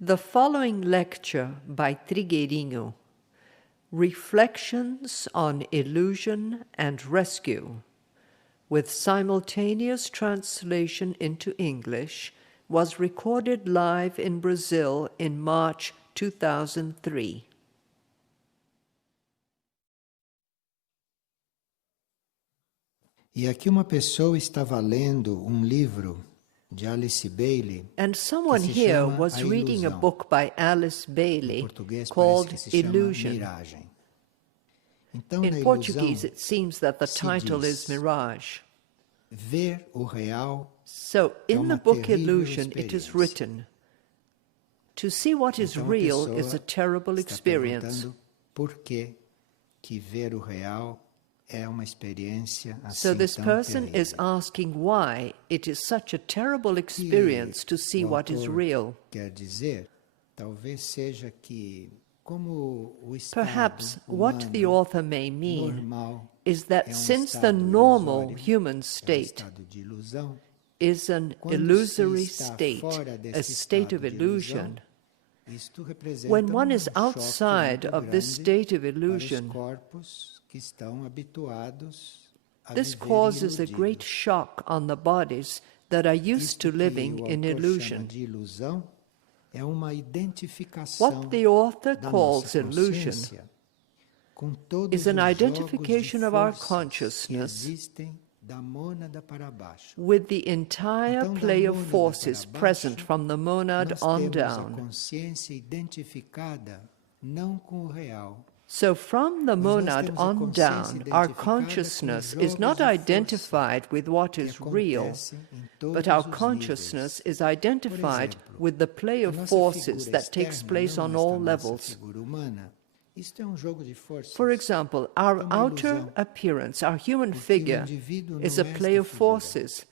The following lecture by Trigueirinho, Reflections on Illusion and Rescue, with simultaneous translation into English, was recorded live in Brazil in March 2003. E aqui uma pessoa estava lendo livro de Alice Bailey, and someone here was reading a book by Alice Bailey called Illusion. Então, in Portuguese, it seems that the title is Mirage. Ver o real So, in the book Illusion, it is written, to see what is real is a terrible experience. Por que ver o real é uma experiência assim So this tão person terrível? is asking why it is such a terrible experience to see what is real. Quer dizer, talvez seja que como o estado Perhaps what the author may mean normal is that estado since the normal ilusório, human state estado de ilusão, is an quando illusory se está state, fora desse a state of estado de illusion, isto representa when one is choque outside muito of this grande state of para os illusion, corpos que estão habituados a this viverem causes a iludidos. great shock on the bodies that are used to Isto que living o in autor illusion. chama de ilusão é uma identificação What the author da calls nossa illusion consciência com todos is an os identification jogos of de our forças consciousness que existem da mônada para baixo. with the entire Então, da play of mônada forces para baixo, present from the monad Nós on temos a down. consciência identificada não com o real. So from the nós monad temos a on consciência down, our identificada com consciousness jogos is not de força identified with what que is real, acontecem em todos but our os consciousness níveis. is identified exemplo, with the play A of nossa forces figura that takes externa, place não on esta all nossa levels. figura humana, isto é jogo de forças. For example, our É uma outer ilusão. appearance, our human Porque o figure, indivíduo is não a é play esta of figura. forces.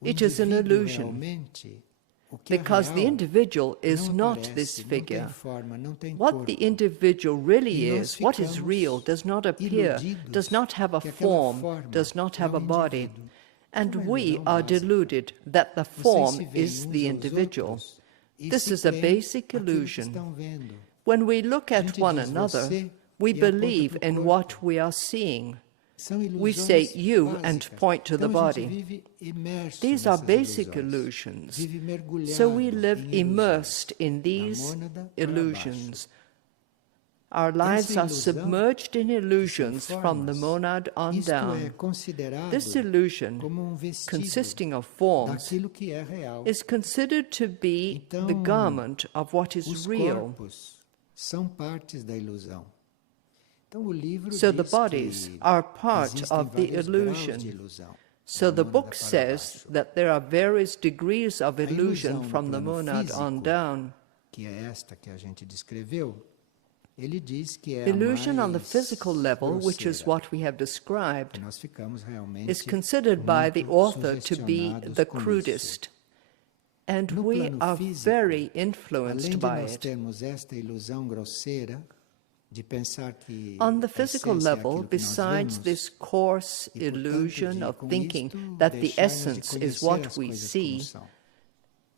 O It is an indivíduo illusion, realmente, o que é because the real, individual is não not aparece, this não figure. tem forma, não tem What the corpo. individual really E nós is, what is ficamos real, does not appear, iludidos does not have a que aquela form, forma does not é have a body. indivíduo. And Uma we ilusão are básica. deluded that the Vocês form se veem is uns the aos individual. outros e This se is a creem basic aquilo que illusion. estão vendo. When we look A at gente one diz another, você we e aponta believe pro in corpo. what we are seeing. São We say ilusões you and básicas. point to the Então a gente body. vive imerso These are nessas basic ilusões. illusions. Vive mergulhado So we live em immersed ilusões. in these Da mônada para illusions. baixo. Our lives Essa are ilusão, submerged in illusions são from the formas. monad on Isto é down. considerado This illusion, como vestígio consisting of forms, daquilo que é real. is considered to be the Então, garment of what is Os real. corpos são partes da ilusão. Então o livro So the diz bodies que are part existem of the vários graus illusion. de ilusão. So da the mônada book para says baixo. that there are various degrees of A illusion ilusão no from the plano monad on físico, down. que é esta que a gente descreveu, ele diz que é Illusion a on the mais physical level, which is grosseira. what we have described, Nós ficamos realmente is considered by the muito author to be sugestionados the com isso. crudest. And No we plano are físico, very Além influenced de by nós it. termos esta ilusão grosseira de pensar que On the a physical essência é level, aquilo que nós besides vemos, this coarse e, portanto, illusion de, of com thinking isto, that the deixarmos de essence is conhecer what as we coisas see, como são.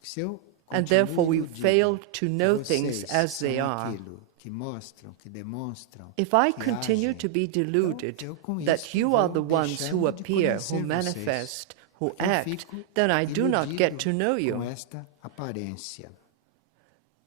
Se eu and therefore we continuo fail iludido to que know vocês things as they são are. aquilo que mostram, que demonstram, If I que continue agem, to be deluded então, eu com that isto you are vou the ones who deixando de appear, conhecer who vocês, manifest, who porque eu act, fico then I do not get iludido to know com you, esta aparência.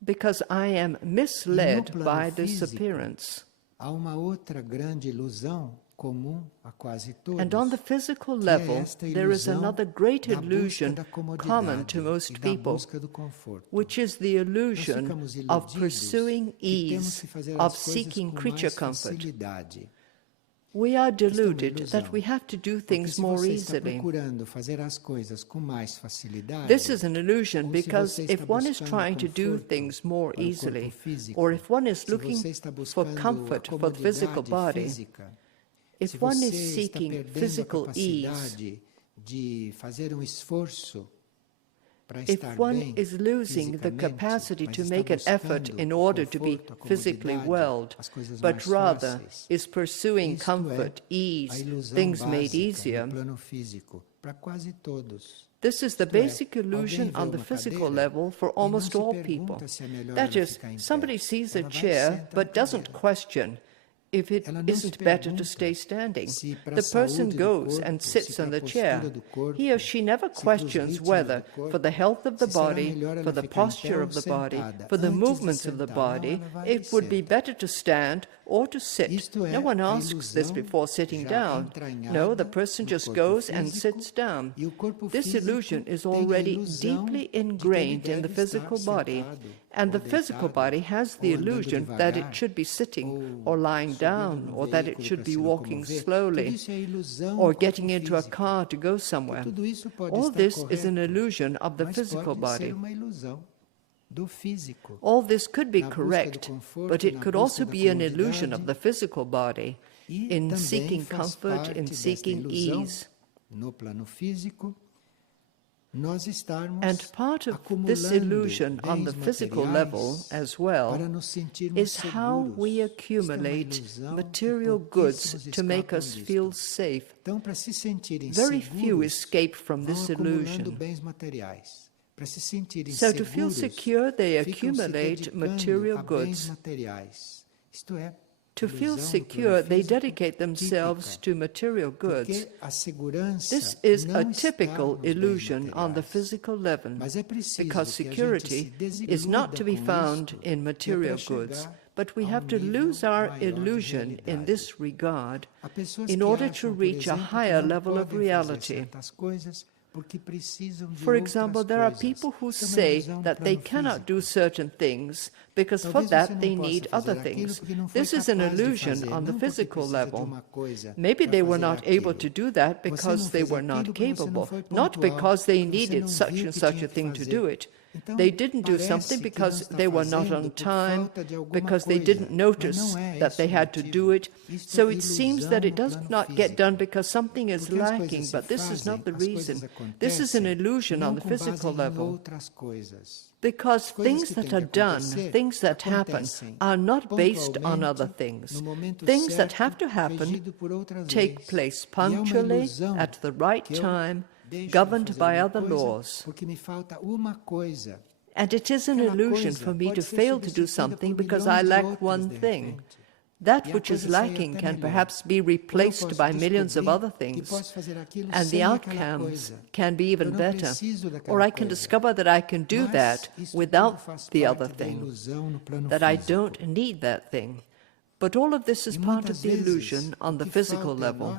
because I am misled plano by this físico, appearance. Há uma outra grande ilusão comum a quase todos. And on the physical que é level, esta there is ilusão another great da busca illusion da comodidade common to e most da people, busca do conforto. which is the Nós illusion ficamos of iludidos pursuing que temos ease, que fazer of as coisas seeking com creature mais comfort. facilidade. We are Isto é uma deluded ilusão. that we have to do Porque things se more você está easily. procurando fazer as coisas com mais facilidade, This is an illusion ou se because você está if one is buscando trying to do conforto things more para o corpo easily, físico, or if one is se looking você está for buscando comfort a for the physical comodidade body, física, if se one você is está seeking perdendo physical a ease, capacidade de fazer esforço para if estar one bem is losing the fisicamente, capacity mas to está make an effort buscando in o order to be conforto, a physically comodidade, well, as coisas but mais rather fáceis, is pursuing isto comfort, é a ease, ilusão things básica made easier, no plano físico para quase todos. This is the basic illusion on the physical level for almost all people. That is, somebody sees a chair but doesn't question if it isn't better to stay standing. The person goes and sits on the chair. He or she never questions whether, for the health of the body, for the posture of the body, for the movements of the body, it would be better to stand or to sit. No one asks this before sitting down. No, the person just goes and sits down. This illusion is already deeply ingrained in the physical body, and the physical body has the illusion that it should be sitting or lying down, or that it should be walking slowly, or getting into a car to go somewhere. All this is an illusion of the physical body. All this could be correct, but it could also be an illusion of the physical body, in seeking comfort, in seeking ease. And part of this illusion on the physical level as well is how we accumulate material goods to make us feel safe. Very few escape from this illusion. So to feel secure, they accumulate material goods. To feel secure, they dedicate themselves to material goods. This is a typical illusion on the physical level, because security is not to be found in material goods, but we have to lose our illusion in this regard in order to reach a higher level of reality. For example, there are people who say that they cannot do certain things because for that they need other things. This is an illusion on the physical level. Maybe they were not able to do that because they were not capable, not because they needed such and such a thing to do it. They didn't do something because they were not on time, because they didn't notice that they had to do it. So it seems that it does not get done because something is lacking, but this is not the reason. This is an illusion on the physical level. Because things that are done, things that happen, are not based on other things. Things that have to happen take place punctually, at the right time, governed by other laws. And it is an illusion for me to fail to do something because I lack one thing. That which is lacking can perhaps be replaced by millions of other things, and the outcomes can be even better. Or I can discover that I can do that without the other thing, that I don't need that thing. But all of this is part of the illusion on the physical level.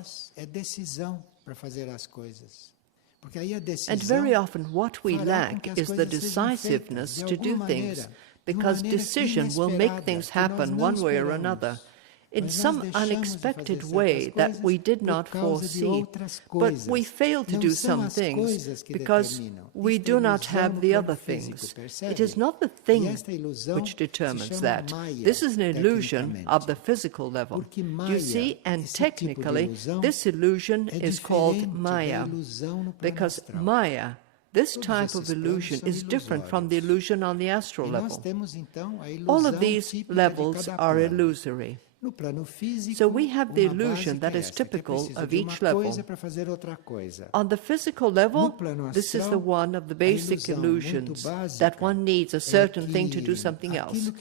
And very often what we lack is the decisiveness to do things, because decision will make things happen one way or another, in some unexpected way that we did not foresee. But we fail to do some things because we do not have the other things. It is not the thing which determines that. This is an illusion of the physical level. You see, and technically, this illusion is called Maya, because Maya, this type of illusion, is different from the illusion on the astral level. All of these levels are illusory. So we have the illusion that is typical of each level. On the physical level, this is the one of the basic illusions, that one needs a certain thing to do something else.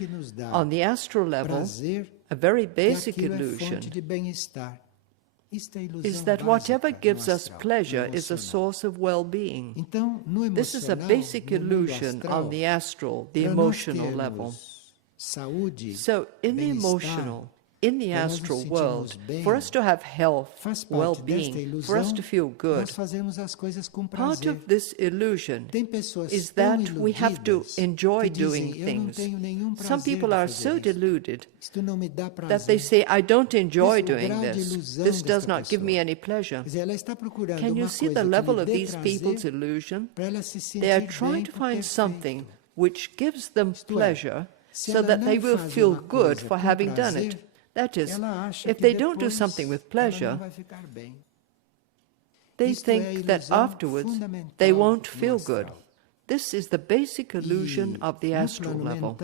On the astral level, a very basic illusion is that whatever gives us pleasure is a source of well-being. This is a basic illusion on the astral, the emotional level. So in the emotional, in the astral world, for us to have health, well-being, for us to feel good, part of this illusion is that we have to enjoy doing things. Some people are so deluded that they say, I don't enjoy doing this. This does not give me any pleasure. Can you see the level of these people's illusion? They are trying to find something which gives them pleasure so that they will feel good for having done it. That is, if they don't do something with pleasure, they think that afterwards they won't feel good. This is the basic illusion of the astral level.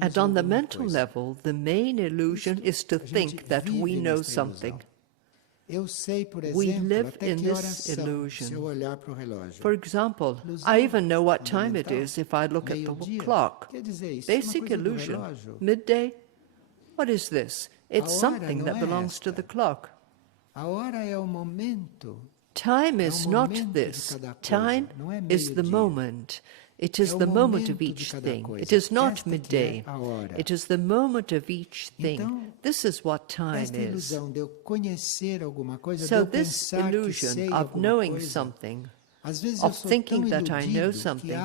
And on the mental level, the main illusion is to think that we know something. We live in this illusion. For example, I even know what time it is if I look at the clock. Basic illusion. Midday? What is this? It's something that belongs to the clock. Time is not this. Time is the moment. It is the moment of each thing. It is not midday. It is the moment of each thing. This is what time is. So this illusion of knowing something, of thinking that I know something,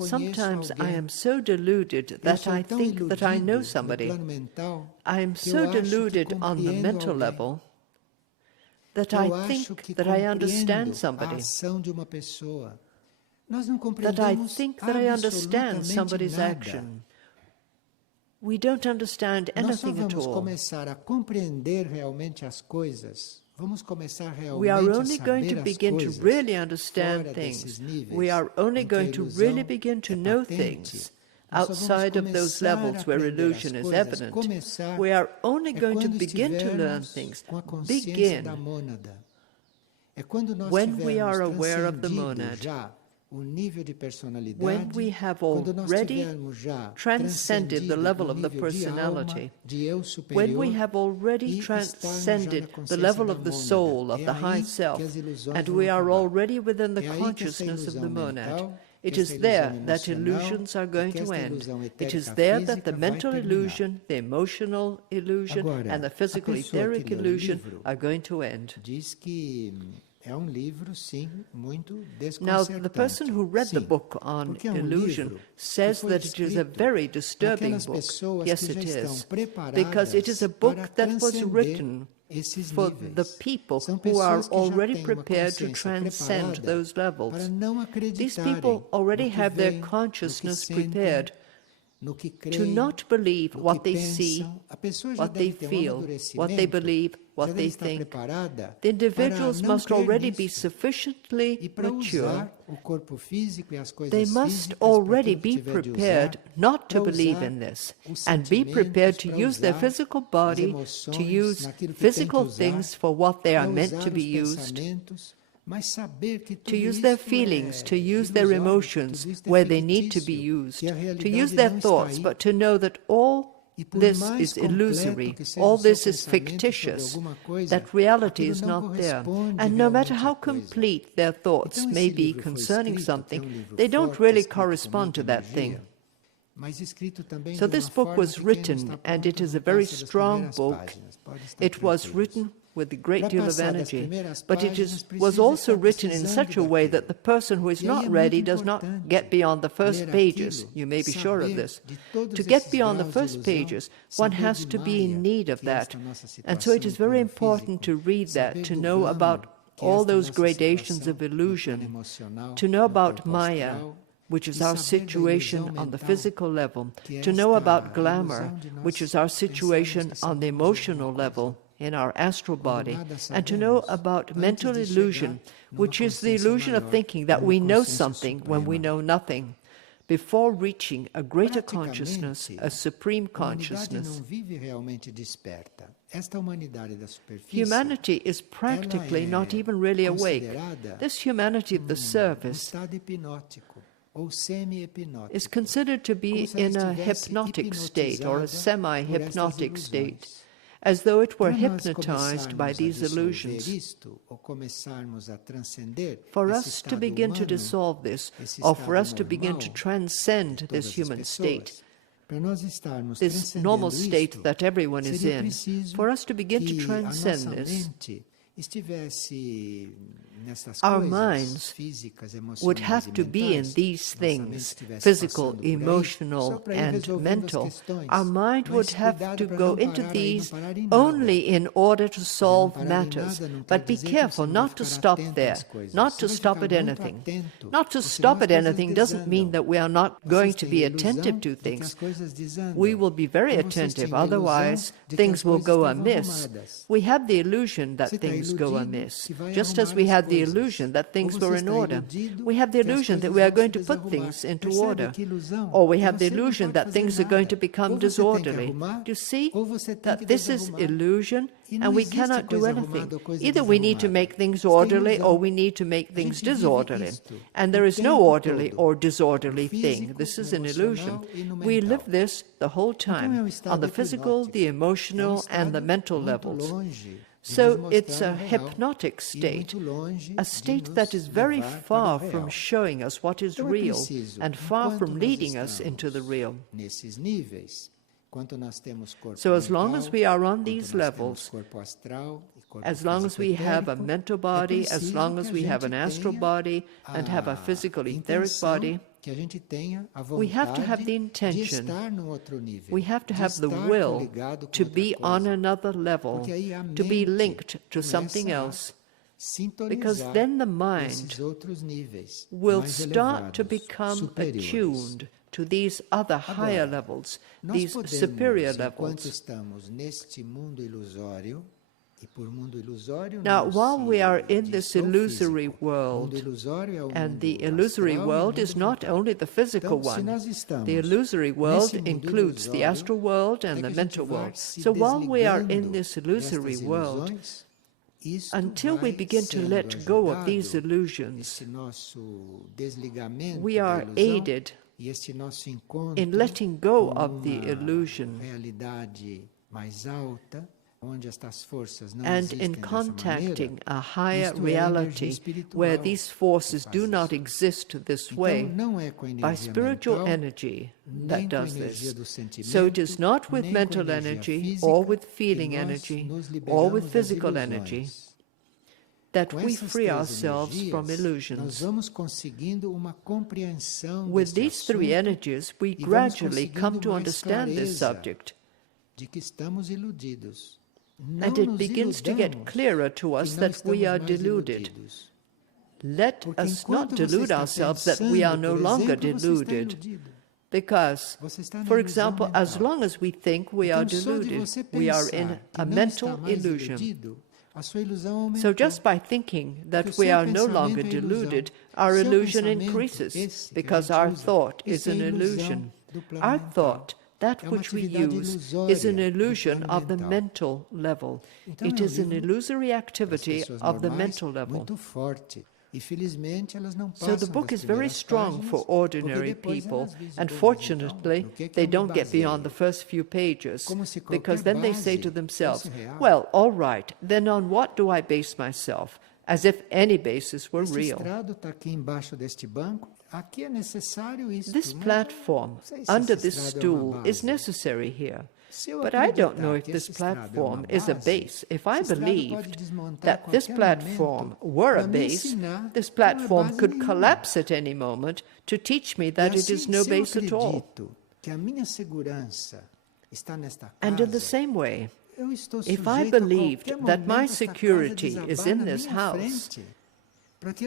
sometimes I am so deluded that I think that I know somebody. I am so deluded on the mental level that I think that I understand somebody. That I think that I understand somebody's action. We don't understand anything at all. We are only going to begin to really understand things. We are only going to really begin to know things outside of those levels where illusion is evident. We are only going to begin to learn things. Begin when we are aware of the monad. When we have already transcended the level of the personality, when we have already transcended the level of the soul, of the high self, and we are already within the consciousness of the monad, it is there that illusions are going to end. It is there that the mental illusion, the emotional illusion, and the physical etheric illusion are going to end. Now, the person who read the book on illusion says that it is a very disturbing book. Yes, it is, because it is a book that was written for the people who are already prepared to transcend those levels. These people already have their consciousness prepared to not believe what they see, what they feel, what they believe, what they think. The individuals must already be sufficiently mature. They must already be prepared not to believe in this, and be prepared to use their physical body, to use physical things for what they are meant to be used, to use their feelings, to use their emotions where they need to be used, to use their thoughts, but to know that all this is illusory, all this is fictitious, that reality is not there. And no matter how complete their thoughts may be concerning something, they don't really correspond to that thing. So this book was written, and it is a very strong book. It was written with a great deal of energy, but it was also written in such a way that the person who is not ready does not get beyond the first pages. You may be sure of this. To get beyond the first pages, one has to be in need of that. And so it is very important to read that, to know about all those gradations of illusion, to know about Maya, which is our situation on the physical level, to know about glamour, which is our situation on the emotional level, in our astral body, and to know about mental illusion, which is the illusion of thinking that we know something when we know nothing, before reaching a greater consciousness, a supreme consciousness. Humanity is practically not even really awake. This humanity of the surface is considered to be in a hypnotic state or a semi-hypnotic state, as though it were hypnotized by these illusions. For us to begin to dissolve this, or for us to begin to transcend this human state, this normal state that everyone is in, for us to begin to transcend this, our minds would have to be in these things, physical, emotional, and mental. Our mind would have to go into these only in order to solve matters. But be careful not to stop there, not to stop at anything. Not to stop at anything doesn't mean that we are not going to be attentive to things. We will be very attentive, otherwise things will go amiss. We have the illusion that things go amiss, just as we had the the illusion that things were in order. We have the illusion that we are going to put things into order. Or we have the illusion that things are going to become disorderly. Do you see that this is illusion and we cannot do anything? Either we need to make things orderly or we need to make things disorderly. And there is no orderly or disorderly thing. This is an illusion. We live this the whole time, on the physical, the emotional, and the mental levels. So it's a hypnotic state, a state that is very far from showing us what is real and far from leading us into the real. So as long as we are on these levels, as long as we have a mental body, as long as we have an astral body and have a physical etheric body, we have to have the intention, we have to have the will to be on another level, to be linked to something else, because then the mind will start to become attuned to these other higher levels, these superior levels. Now, while we are in this illusory world, and the illusory world is not only the physical one, the illusory world includes the astral world and the mental world. So while we are in this illusory world, until we begin to let go of these illusions, we are aided in letting go of the illusion and in contacting a higher reality where these forces do not exist this way, by spiritual energy that does this. So it is not with mental energy or with feeling energy or with physical energy that we free ourselves from illusions. With these three energies, we gradually come to understand this subject. And it begins to get clearer to us that we are deluded. Let us not delude ourselves that we are no longer deluded. Because, for example, as long as we think we are deluded, we are in a mental illusion. So just by thinking that we are no longer deluded, our illusion increases, because our thought is an illusion. Our thought, that which we use, is an illusion of the mental level. It is an illusory activity of the mental level. So the book is very strong for ordinary people, and fortunately, they don't get beyond the first few pages, because then they say to themselves, well, all right, then on what do I base myself? As if any basis were real. This platform under this stool is necessary here. But I don't know if this platform is a base. If I believed that this platform were a base, this platform could collapse at any moment to teach me that it is no base at all. And in the same way, if I believed that my security is in this house,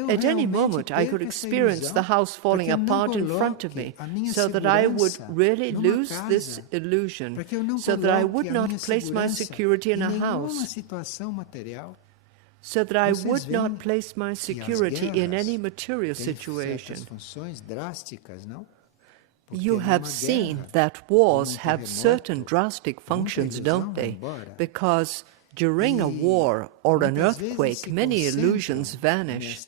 at any moment I could experience the house falling apart in front of me, so that I would really lose this illusion, so that I would not place my security in a house, so that I would not place my security in any material situation. You have seen that wars have certain drastic functions, don't they? Because during a war or an earthquake, many illusions vanish.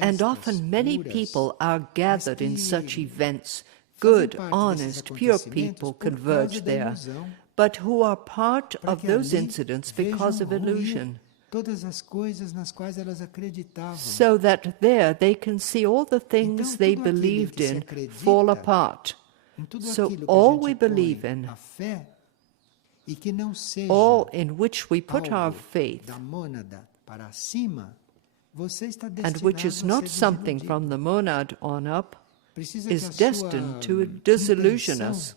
And often many people are gathered in such events. Good, honest, pure people converge there, but who are part of those incidents because of illusion. So that there they can see all the things they believed in fall apart. So all we believe in, all in which we put our faith, and which is not something from the monad on up, is destined to disillusion us.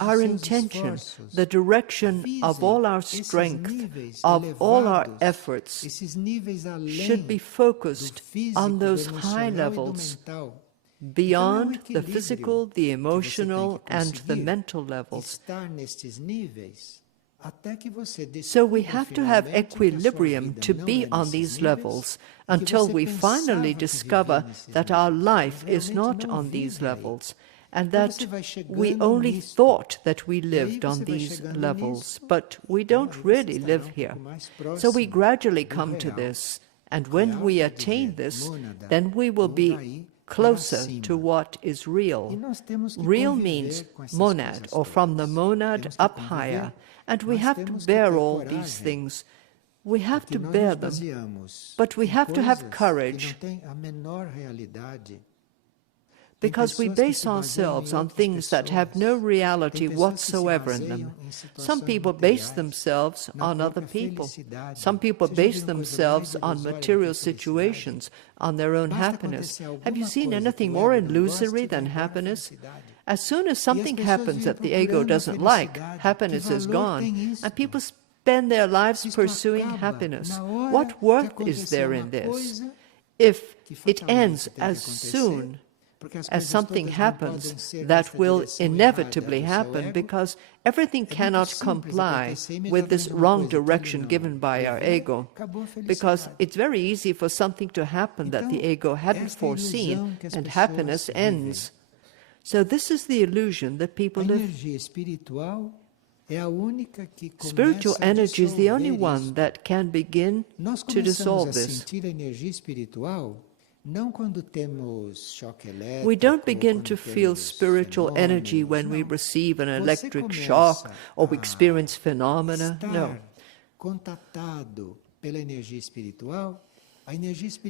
Our intention, the direction of all our strength, of all our efforts, should be focused on those high levels beyond the physical, the emotional, and the mental levels. So we have to have equilibrium to be on these levels until we finally discover that our life is not on these levels, and that we only thought that we lived on these levels, but we don't really live here. So we gradually come to this, and when we attain this, then we will be closer to what is real. Real means monad, or from the monad up higher, and we have to bear all these things. We have to bear them, but we have to have courage, because we base ourselves on things that have no reality whatsoever in them. Some people base themselves on other people. Some people base themselves on material situations, on their own happiness. Have you seen anything more illusory than happiness? As soon as something happens that the ego doesn't like, happiness is gone, and people spend their lives pursuing happiness. What worth is there in this? If it ends as soon as something happens, that will inevitably happen, because everything cannot comply with this wrong direction given by our ego, because it's very easy for something to happen that the ego hadn't foreseen, and happiness ends. So this is the illusion that people live. Spiritual energy is the only one that can begin to dissolve this. We don't begin to feel spiritual energy when we receive an electric shock or we experience phenomena. No.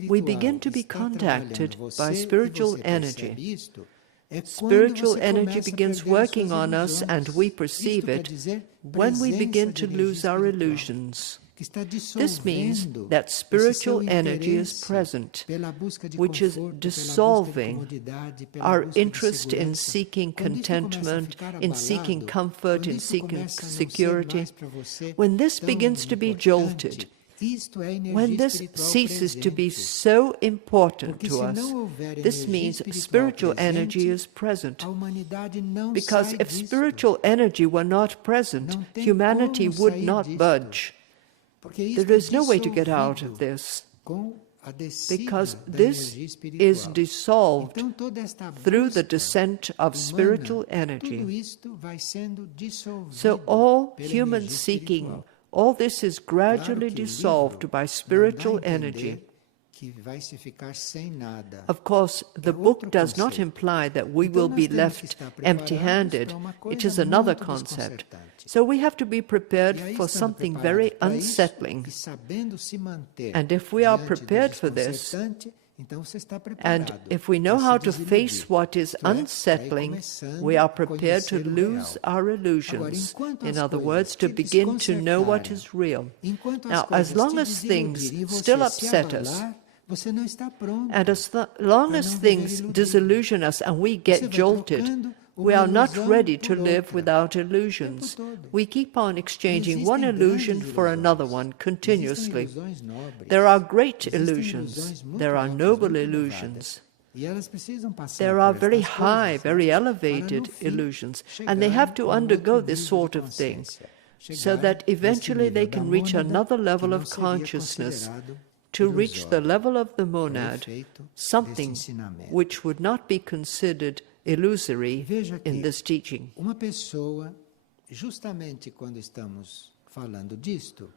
We begin to be contacted by spiritual energy. Spiritual energy begins working on us and we perceive it when we begin to lose our illusions. This means that spiritual energy is present, which is dissolving our interest in seeking contentment, in seeking comfort, in seeking security. When this begins to be jolted, when this ceases to be so important to us, this means spiritual energy is present. Because if spiritual energy were not present, humanity would not budge. There is no way to get out of this, because this is dissolved through the descent of spiritual energy. So all human seeking, all this is gradually dissolved by spiritual energy. Of course, the book does not imply that we will be left empty-handed. It is another concept. So we have to be prepared for something very unsettling. And if we are prepared for this, and if we know how to face what is unsettling, we are prepared to lose our illusions. In other words, to begin to know what is real. Now, as long as things still upset us, and as long as things disillusion us and we get jolted, we are not ready to live without illusions. We keep on exchanging one illusion for another one continuously. There are great illusions. There are noble illusions. There are very high, very elevated illusions, and they have to undergo this sort of thing, so that eventually they can reach another level of consciousness, to reach the level of the monad, something which would not be considered illusory in this teaching. Uma pessoa, justamente quando estamos falando disto,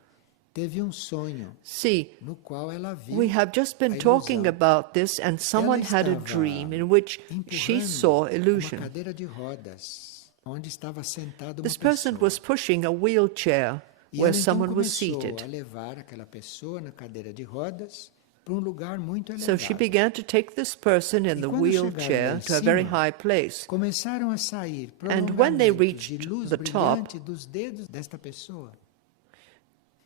teve sonho. See, no qual ela viu we have just been talking about this, and someone had a dream in which she saw illusion. Uma cadeira de rodas, onde estava sentada uma This person was pushing a wheelchair where someone was começou seated. a levar aquela pessoa na cadeira de rodas para lugar muito elevado. So she began to take this person in the wheelchair to a very high place. Começaram a sair And when they prolongamentos reached de luz the top, brilhante dos dedos desta pessoa.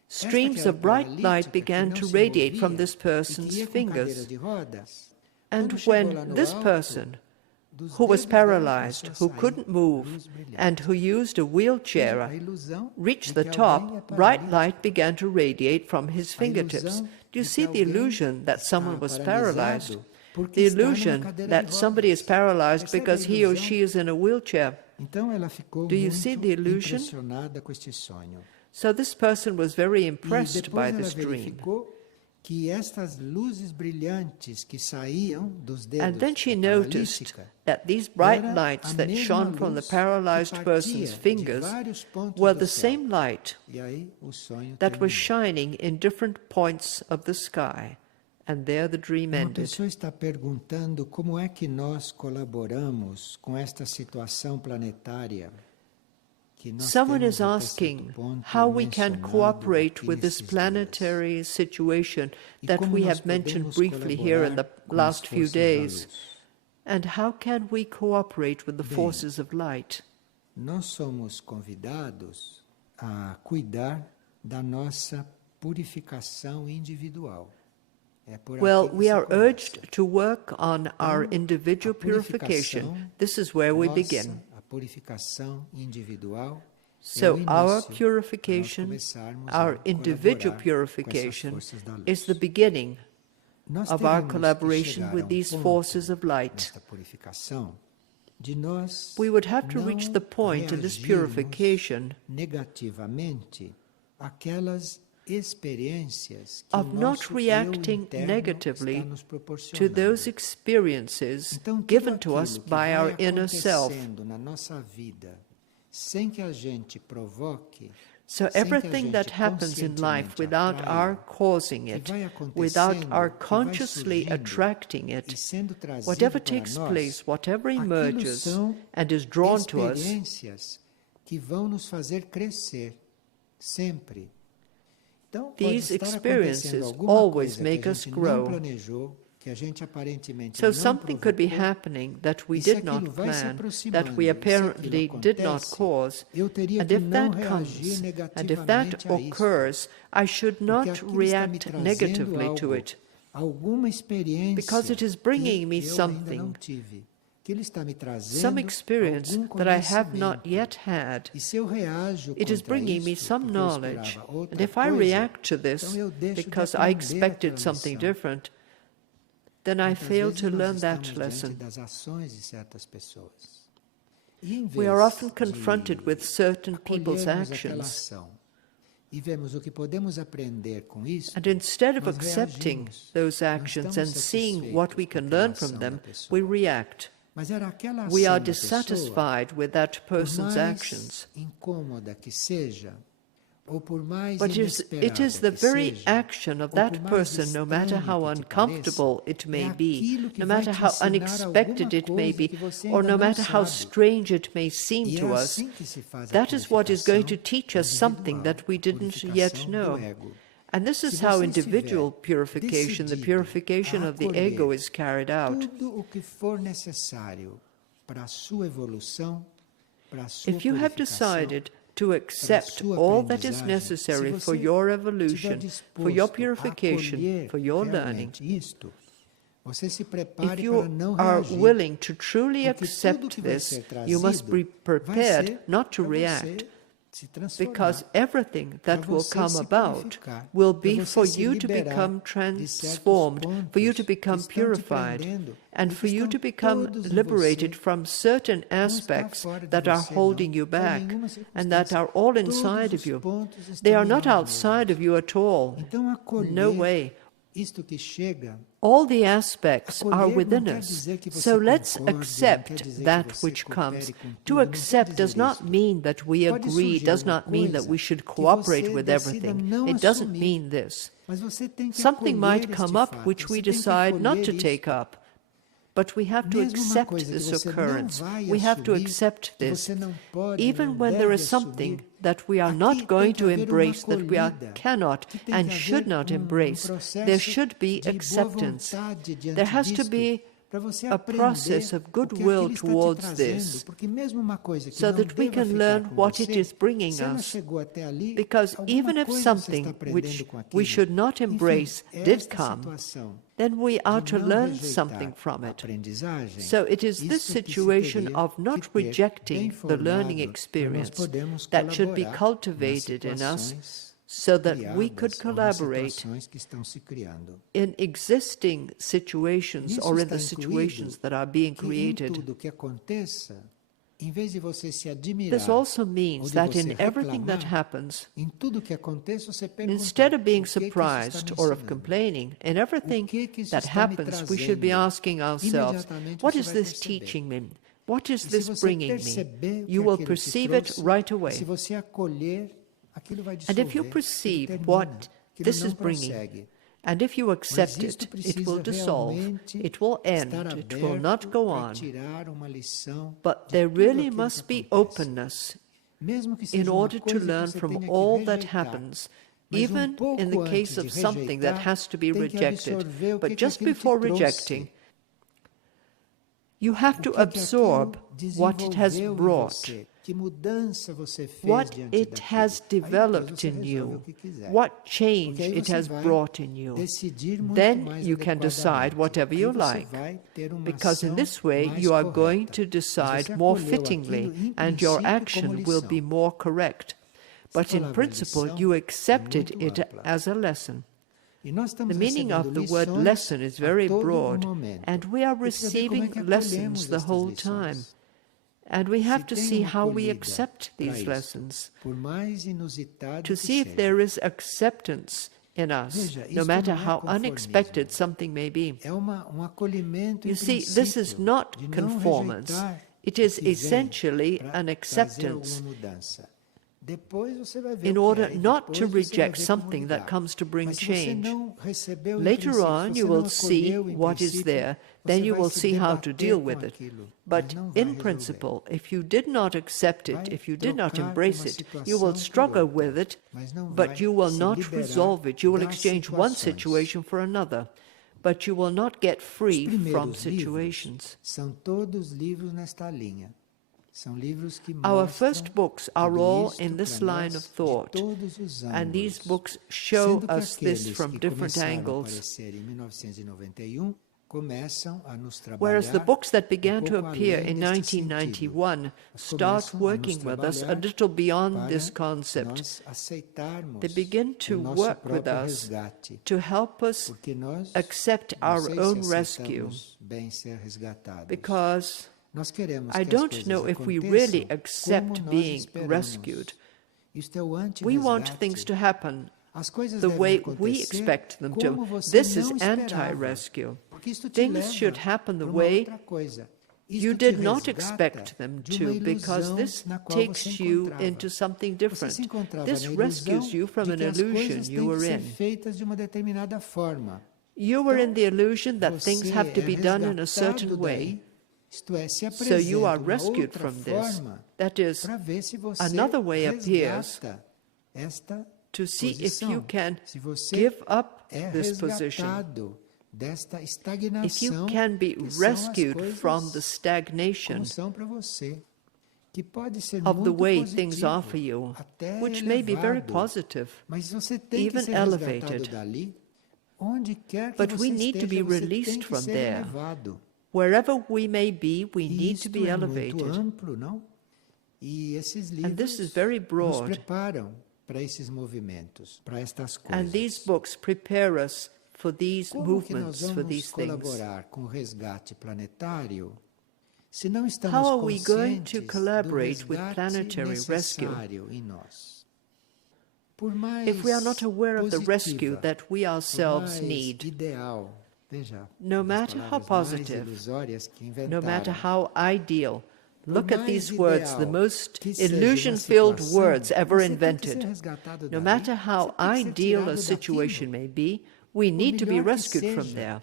streams of bright light began to radiate from this person's fingers. And when this person, who was paralyzed, who couldn't move, and who used a wheelchair, reached the top, bright light began to radiate from his fingertips. Do you see the illusion that someone was paralyzed? the illusion that somebody is paralyzed because he or she is in a wheelchair. Do you see the illusion? So this person was very impressed by this dream. And then she noticed that these bright lights that shone from the paralyzed person's fingers were the same light that was shining in different points of the sky. And there the dream ended. pessoa está perguntando como é que nós colaboramos com esta situação planetária. Someone is asking how we can cooperate with this planetary situation that we have mentioned briefly here in the last few days. And how can we cooperate with the forces of light? Nós somos convidados a cuidar da nossa purificação individual. Well, we are urged to work on our individual purification. This is where we begin. So our purification, our individual purification, is the beginning of our collaboration with these forces of light. We would have to reach the point in this purification of not reacting negatively to those experiences given to us by our inner self. So everything that happens in life without our causing it, without our consciously attracting it, whatever takes place, whatever emerges and is drawn to us, these experiences always make us grow. So something could be happening that we did not plan, that we apparently did not cause. And if that comes, and if that occurs, I should not react negatively to it, because it is bringing me something, some experience that I have not yet had. It is bringing me some knowledge, and if I react to this because I expected something different, then I fail to learn that lesson. We are often confronted with certain people's actions, and instead of accepting those actions and seeing what we can learn from them, we react. We are dissatisfied with that person's actions. But it is the very action of that person, no matter how uncomfortable it may be, no matter how unexpected it may be, or no matter how strange it may seem to us, that is what is going to teach us something that we didn't yet know. And this is how individual purification, the purification of the ego, is carried out. If you have decided to accept all that is necessary for your evolution, for your purification, for your learning, if you are willing to truly accept this, you must be prepared not to react, because everything that will come about will be for you to become transformed, for you to become purified, and for you to become liberated from certain aspects that are holding you back and that are all inside of you. They are not outside of you at all. No way. All the aspects are within us. So let's accept that which comes. To accept does not mean that we agree, does not mean that we should cooperate with everything. It doesn't mean this. Something might come up which we decide not to take up. But we have to accept this occurrence. We have to accept this. Even when there is something that we are not going to embrace, that we cannot and should not embrace, there should be acceptance. There has to be a process of goodwill towards this, so that we can learn what it is bringing us. Because even if something which we should not embrace did come, then we are to learn something from it. So it is this situation of not rejecting the learning experience that should be cultivated in us, so that we could criadas ou nas collaborate situações que estão se criando. in existing situations or in the situations that are being Que em created. tudo que aconteça, em vez de você se admirar, This also ou means de that você in everything that reclamar, happens, em tudo que aconteça, você pergunta, instead of being o que que isso surprised está me or of ensinando? complaining, in everything O que isso that está me happens, we should be trazendo? asking ourselves, Imediatamente what você is vai this perceber. teaching me? What is E se this você bringing me? perceber o que You will aquilo te perceive it trouxe, right se away. você acolher, aquilo vai And dissolver, if you aquilo perceive termina, what aquilo this não is bringing, prossegue. and if you accept Mas isto it, it precisa will dissolve, realmente it will end, estar it will not aberto go para on. tirar uma lição But de there tudo really aquilo must que be acontece. openness Mesmo que in seja uma order to coisa que learn você from tenha que all that rejeitar. happens, Mas even pouco in the antes case de of something that rejeitar, has to be tem que rejected. absorver o But que just aquilo te before trouxe. rejecting, you have to O que absorb aquilo what it has desenvolveu em brought, você. Que mudança você fez what diante it daquilo. has Aí depois developed você in resolve you, o que quiser. what Porque change aí it você has vai brought in you. decidir muito Then mais you can decide adequadamente. whatever Aí you você like, vai ter uma because in ação this way mais you are correta. going to Mas decide você more acolheu fittingly, aquilo, em and your princípio, action como will lição. be more correct. But in palavra principle, lição you é accepted muito it ampla. as a lesson. E nós estamos The meaning of recebendo the word lições lesson is very a todo broad, momento. and we are Tem que saber como é receiving que lessons acolhemos the estas whole lições. time. And we have to Se tem see uma how we acolhida accept para these isto, lessons, por mais inusitado to que see if seja. there is acceptance in us, Veja, no isto matter não é how conformismo. unexpected something may be. É um acolhimento You em see, this is princípio, not de não conformance. rejeitar It o is que vem essentially para an trazer acceptance alguma mudança. Depois você vai ver in o que order é, e not depois to você vai reject ver como something that lidar. comes to bring Mas se você change. não recebeu em Later princípio, on, se you você não will see acolheu em what is princípio, there, você then you vai will se see how to debater deal com with it. aquilo, But mas não vai in resolver. principle, if you did not accept it, Vai if you did not trocar embrace uma it, you will situação por struggle outra, with it, mas não but vai you will se not liberar resolve it. You will das exchange one situações. situation for another, but you will not get Os free from primeiros situations. livros são todos livros nesta linha. São livros que Our mostram first books are tudo all isto in this para line nós of thought, de todos os and these ângulos. books show Sendo que us this aqueles from que different começaram a angles, aparecer em 1991 começam a nos whereas the trabalhar books that began to pouco appear além in deste sentido. 1991 Mas start começam a working nos with us a trabalhar little beyond para this concept. nós aceitarmos They begin o to nosso work with próprio us resgate, to help us porque nós accept não our sei own se rescue, aceitamos bem ser resgatados. because Nós queremos I que as don't coisas know if we aconteçam really como accept nós being esperamos. rescued. Isto é o We want anti-resgate. things to happen As coisas the devem way acontecer we expect them como to. você This não is esperava, anti-rescue. porque isto te Things leva should happen the para uma way outra coisa. Isto you te did not resgata expect them de uma to, because ilusão this na qual takes você you encontrava. into something Você different. se encontrava This na ilusão rescues you from de an que as illusion coisas you têm que were ser in. feitas de uma determinada forma. You were in the illusion that Você things have to é be done in a certain resgatado way. daí, isto é, se So you are apresenta uma rescued outra from this. forma That is, para ver se você another way appears resgata esta to see if posição. you can Se você give up é this position, resgatado desta if you estagnação can be que são as rescued coisas from the stagnation como são para você, que pode ser of the muito way positivo, things are for you, até which may be very elevado, positive, mas você tem que even ser resgatado elevated. dali, onde quer que But você we need to be esteja, você released tem que from ser there. elevado. Wherever we may be, we E need to isto be é muito elevated. amplo, não? E esses And this livros is very nos broad. preparam para esses movimentos, para estas And coisas. these books prepare us for these Como que nós movements, for vamos these things. colaborar com o resgate planetário se não estamos How are we going conscientes to collaborate do with resgate planetary rescue? necessário em nós? Por mais If we are not aware of the rescue positiva, that we por ourselves mais need, ideal, veja, no as matter how palavras mais positive, ilusórias que no matter inventaram, how ideal, look at these mais words, the ideal most que seja uma illusion-filled situação, words ever você tem que ser invented. resgatado No dali, matter você how tem que ser ideal tirado a situation daquilo. may be, we need to be melhor que rescued from seja, there.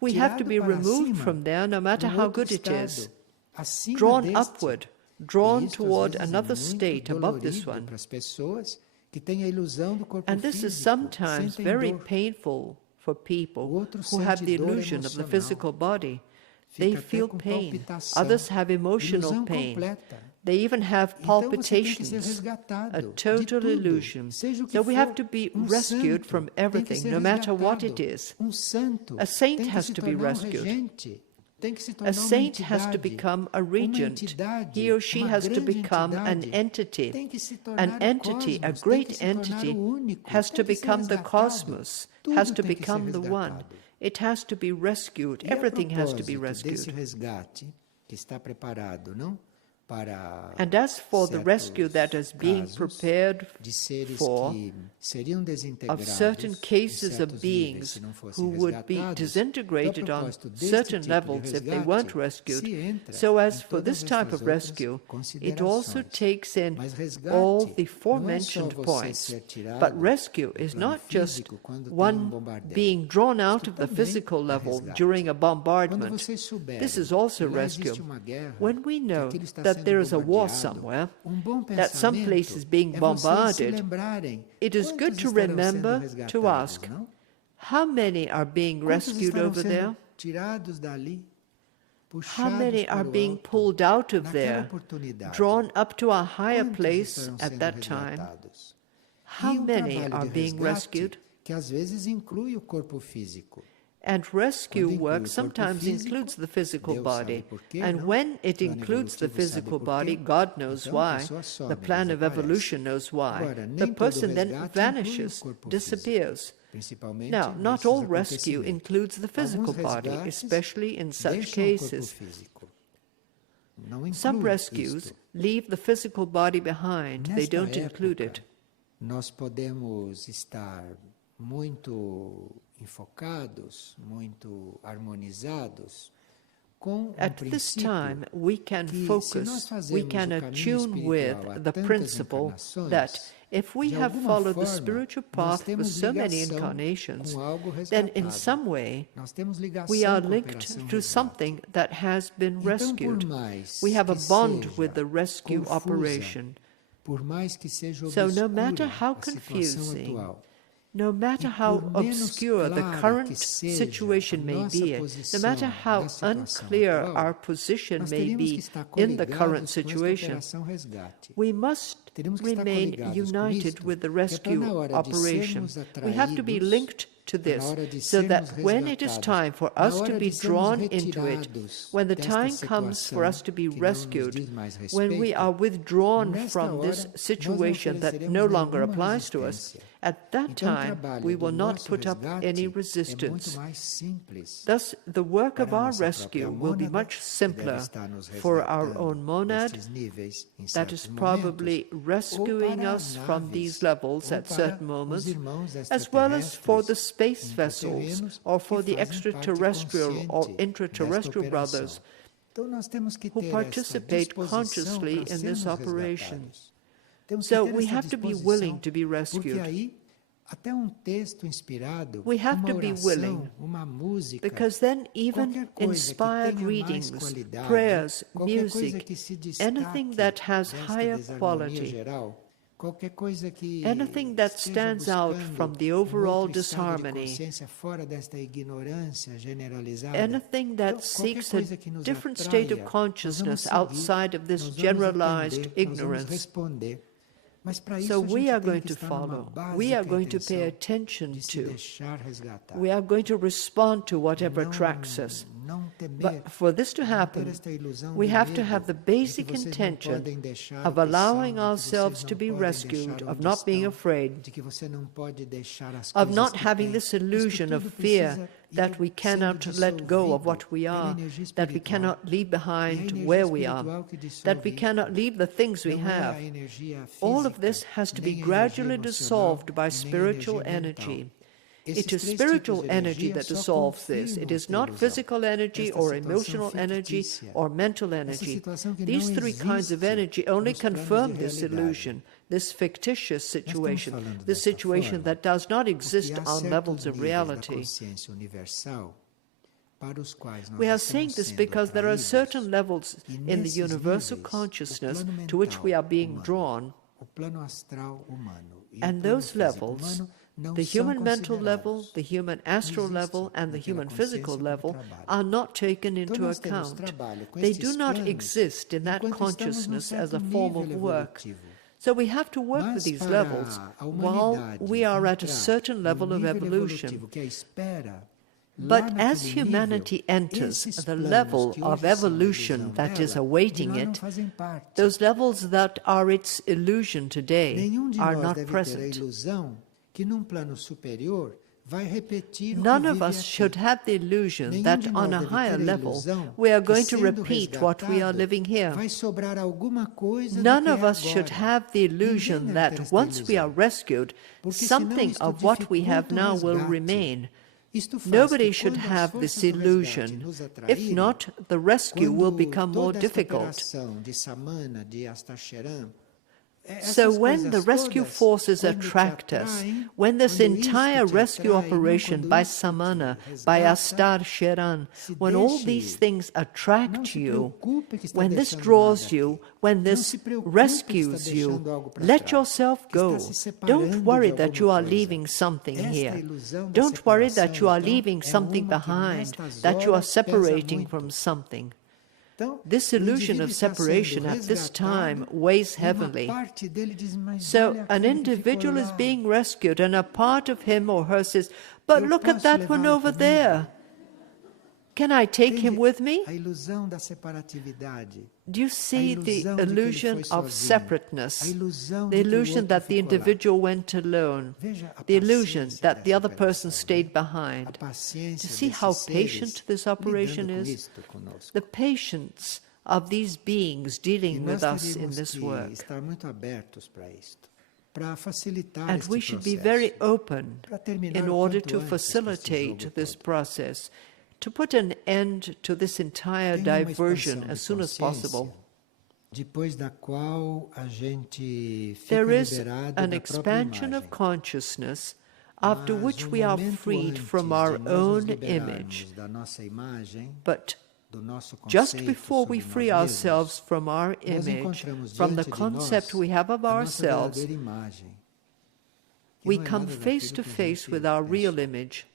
We have to tirado be para removed cima, from there, no matter para how outro good it is, estado, acima drawn deste. upward, E drawn isto, às toward vezes, é another muito state above this dolorido one. para as pessoas que têm a ilusão do corpo And this is físico, sometimes sentem very dor. painful for people O outro who have sente the dor illusion of the emocional. physical body. They Fica até feel com pain. palpitação, Others have emotional ilusão pain. completa. They even have Então você tem que ser palpitations, resgatado a de total tudo, illusion. seja o que So we for. have to be rescued from tem que everything, ser no matter what it resgatado. is. Santo A saint tem que has se to be tornar rescued. regente. A saint has to become a regent. He or she has to become an entity. An entity, a great entity, has to become the cosmos, has to become the one. It has to be rescued. Everything has to be rescued. And as for the rescue that is being prepared for, of certain cases of beings who would be disintegrated on certain levels if they weren't rescued, so as for this type of rescue, it also takes in all the aforementioned points. But rescue is not just one being drawn out of the physical level during a bombardment. This is also rescue. When we know that there is a war somewhere, that some place is being bombarded, it is good to remember to ask, how many are being rescued over there? How many are being pulled out of there, drawn up to a higher place at that time? How many are being rescued? And rescue work sometimes includes the physical body. And when it includes the physical body, God knows why. The plan of evolution knows why. The person then vanishes, disappears. Now, not all rescue includes the physical body, especially in such cases. Some rescues leave the physical body behind. They don't include it. Nós podemos estar muito enfocados, muito harmonizados. At this time, we can focus, we can attune with the principle that if we have followed the spiritual path for so many incarnations, then in some way we are linked to something that has been rescued. We have a bond with the rescue operation. So no matter how confusing, no matter how obscure the current situation may be, no matter how unclear our position may be in the current situation, we must remain united with the rescue operation. We have to be linked to this, so that when it is time for us to be drawn into it, when the time comes for us to be rescued, when we are withdrawn from this situation that no longer applies to us, at that time we will not put up any resistance. Thus, the work of our rescue will be much simpler for our own monad, that is probably rescuing us from these levels at certain moments, as well as for the space vessels or for the extraterrestrial or intraterrestrial brothers who participate consciously in this operation. So we have to be willing to be rescued. We have to be willing, because then even inspired readings, prayers, music, anything that has higher quality, anything that stands out from the overall disharmony, anything that seeks a different state of consciousness outside of this generalized ignorance. So we are going to follow, we are going to pay attention to, we are going to respond to whatever attracts us. But for this to happen, we have to have the basic intention of allowing ourselves to be rescued, of not being afraid, of not having this illusion of fear that we cannot let go of what we are, that we cannot leave behind where we are, that we cannot leave the things we have. All of this has to be gradually dissolved by spiritual energy. It is spiritual energy that dissolves this. It is not physical energy or emotional energy or mental energy. These three kinds of energy only confirm this illusion, this fictitious situation, this situation that does not exist on levels of reality. We are saying this because there are certain levels in the universal consciousness to which we are being drawn, and those levels, the human mental level, the human astral level, and the human physical level, are not taken into account. They do not exist in that consciousness as a form of work. So we have to work with these levels while we are at a certain level of evolution. But as humanity enters the level of evolution that is awaiting it, those levels that are its illusion today are not present. None of us should have the illusion that on a higher level we are going to repeat what we are living here. None of us should have the illusion that once we are rescued, something of what we have now will remain. Nobody should have this illusion. If not, the rescue will become more difficult. So when the rescue forces attract us, when this entire rescue operation by Samana, by Astar Sheran, when all these things attract you, when this draws you, when this rescues you, let yourself go. Don't worry that you are leaving something here. Don't worry that you are leaving something behind, that you are separating from something. This illusion of separation at this time weighs heavily. So an individual is being rescued and a part of him or her says, but look at that one over there. Can I take him with me? Do you see the illusion of separateness, the illusion that the individual went alone, the illusion that the other person stayed behind? Do you see how patient this operation is? The patience of these beings dealing with us in this work. And we should be very open in order to facilitate this process, to put an end to this entire diversion as soon as possible. There is an expansion of consciousness after which we are freed from our own image. But just before we free ourselves from our image, from the concept we have of ourselves, we come face to face with our real image,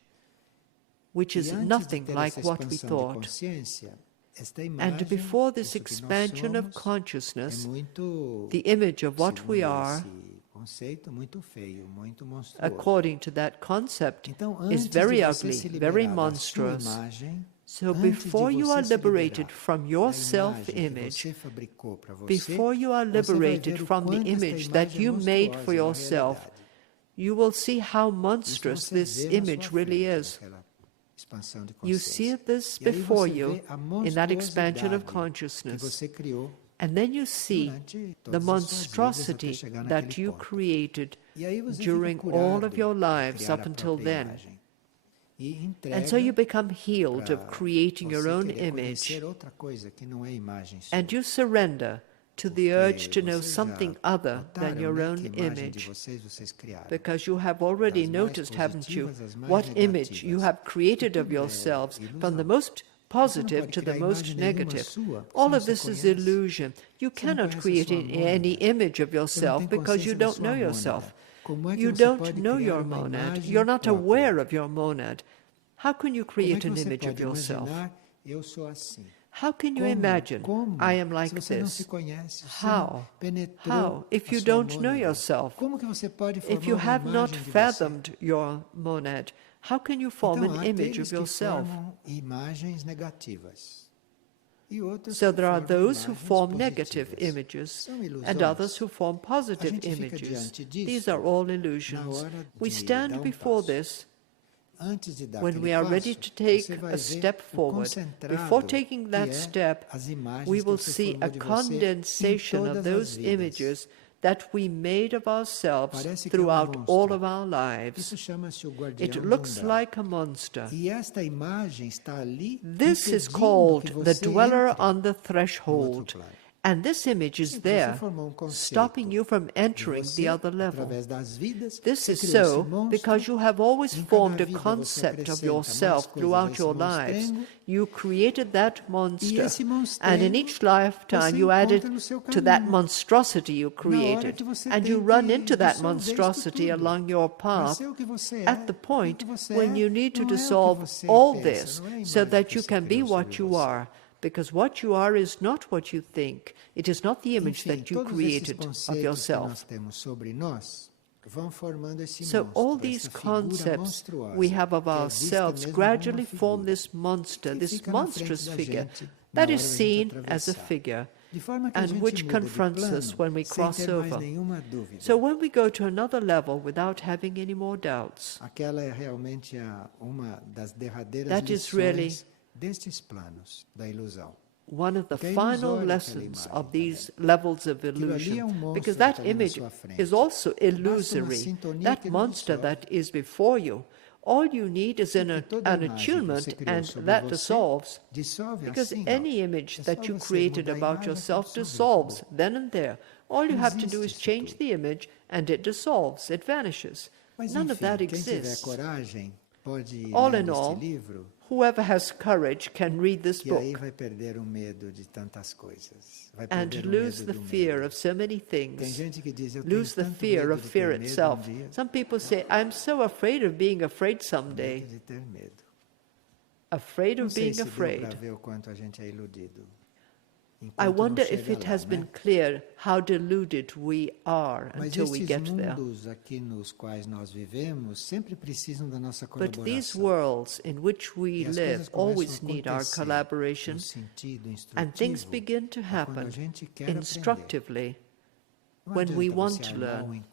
which is nothing like what we thought. And before this expansion of consciousness, the image of what we are, according to that concept, is very ugly, very monstrous. So before you are liberated from your self-image, before you are liberated from the image that you made for yourself, you will see how monstrous this image really is. You see this before you in that expansion of consciousness, and then you see the monstrosity that you created during all of your lives up until then. And so you become healed of creating your own image, and you surrender to the urge to know something other than your own image, because you have already noticed, haven't you, what image you have created of yourselves, from the most positive to the most negative. All of this is illusion. You cannot create any image of yourself because you don't know yourself. You don't know your monad. You're not aware of your monad. How can you create an image of yourself? How can you imagine, I am like this? How? How? If you don't know yourself, if you have not fathomed your monad, how can you form an image of yourself? So there are those who form negative images and others who form positive images. These are all illusions. We stand before this when we are ready to take a step forward. Before taking that step, we will see a condensation of those images that we made of ourselves throughout all of our lives. It looks like a monster. This is called the dweller on the threshold. And this image is there, stopping you from entering the other level. This is so because you have always formed a concept of yourself throughout your lives. You created that monster, and in each lifetime you added to that monstrosity you created, and you run into that monstrosity along your path at the point when you need to dissolve all this so that you can be what you are. Because what you are is not what you think. It is not the image that you created of yourself. So all these concepts we have of ourselves gradually form this monster, this monstrous figure that is seen as a figure, and which confronts us when we cross over. So when we go to another level without having any more doubts, that is really one of the final lessons of these levels of illusion, because that image is also illusory. That monster that is before you, all you need is an attunement, and that dissolves, because any image that you created about yourself dissolves then and there. All you have to do is change the image, and it dissolves, it vanishes. None of that exists. All in all, whoever has courage can read this book and lose the fear of so many things, lose the fear of fear itself. Some people say, I'm so afraid of being afraid someday. Afraid of being afraid. I wonder if it has been clear how deluded we are until we get there. But these worlds in which we live always need our collaboration, and things begin to happen instructively when we want to learn.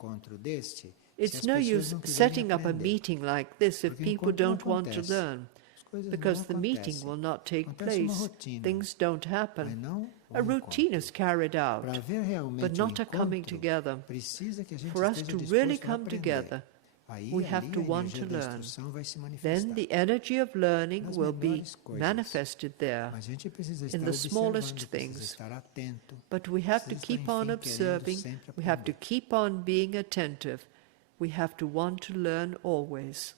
It's no use setting up a meeting like this if people don't want to learn, because the meeting will not take place. Things don't happen. A routine is carried out, but not a coming together. For us to really come together, we have to want to learn. Then the energy of learning will be manifested there, in the smallest things. But we have to keep on observing, we have to keep on being attentive, we have to want to learn always.